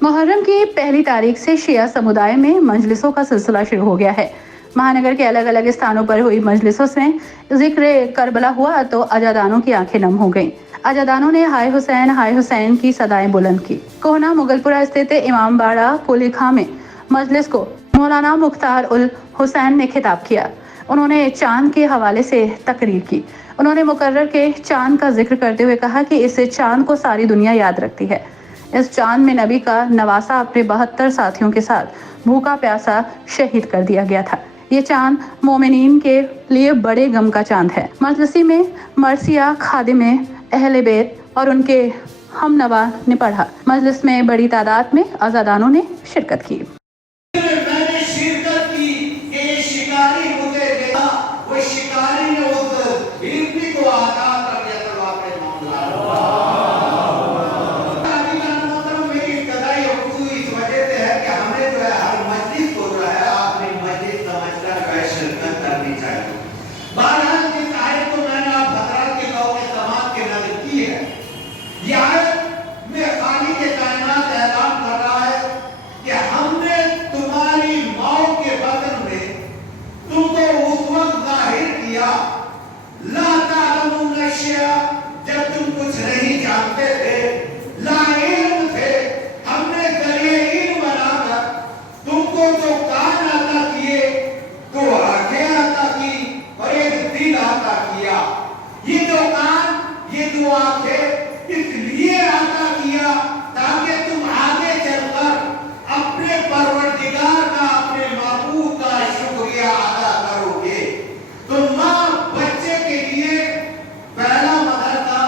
محرم کی پہلی تاریخ سے شیعہ سمودائے میں مجلسوں کا سلسلہ شروع ہو گیا ہے۔ مہانگر کے الگ الگ استھانوں پر ہوئی مجلسوں میں ذکر کربلا ہوا تو عزاداروں کی آنکھیں نم ہو گئیں۔ عزاداروں نے ہائے حسین کی صدائیں بلند کی۔ کوہنا مغل پورہ استھت امام باڑہ کولی خاں میں مجلس کو مولانا مختار الحسین نے خطاب کیا۔ انہوں نے چاند کے حوالے سے تقریر کی۔ انہوں نے مقرر کے چاند کا ذکر کرتے ہوئے کہا کہ اس چاند کو ساری دنیا یاد رکھتی ہے۔ اس چاند میں نبی کا نواسہ اپنے 72 ساتھیوں کے ساتھ بھوکا پیاسا شہید کر دیا گیا تھا۔ یہ چاند مومنین کے لیے بڑے غم کا چاند ہے۔ مجلسی میں مرثیہ خادم اہل بیت اور ان کے ہم نوا نے پڑھا۔ مجلس میں بڑی تعداد میں عزاداروں نے شرکت کی۔ جب تم کچھ نہیں جانتے تھے، لا علم تھے، ہم نے ذریعہ علم بنا کر تم کو جو کان عطا کیے، تو آنکھیں عطا کی اور ایک دل عطا کیا۔ یہ جو کان، یہ جو آنکھیں اس لیے عطا کیا تاکہ تم آگے چل کر اپنے پروردگار کا، اپنے معبود کا شکریہ ادا کرو گے۔ تو ماں بچے کے لیے پہلا مدرسہ،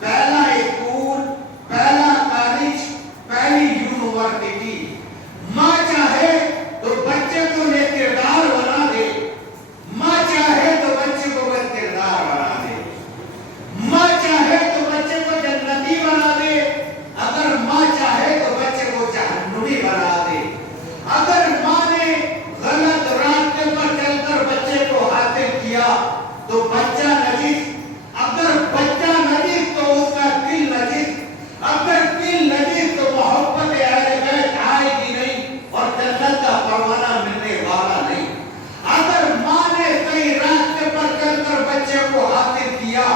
پہلا اسکول، پہلا کالج، پہلی یونیورسٹی، ماں چاہے تو بچے کو نیک کردار بنا دے، ماں چاہے تو بچے کو بد کردار بنا دے، ماں چاہے تو بچے کو جنتی بنا دے، اگر ماں چاہے تو بچے کو جہنمی بنا دے۔ اگر ماں نے غلط راستے پر چل کر بچے کو حاصل کیا تو بچہ نجس، اگر بچہ نجس تو اس کا دل نجس، اگر دل نجس تو محبت اہل بیت آئے گی نہیں اور جنت کا پروانہ ملنے والا نہیں۔ اگر ماں نے صحیح راستے پر چل کر بچے کو حاصل کیا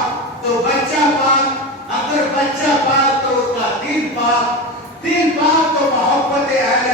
تو بچہ پاک، اگر بچہ پاک تو اس کا دل پاک، دل پاک تو محبت اہل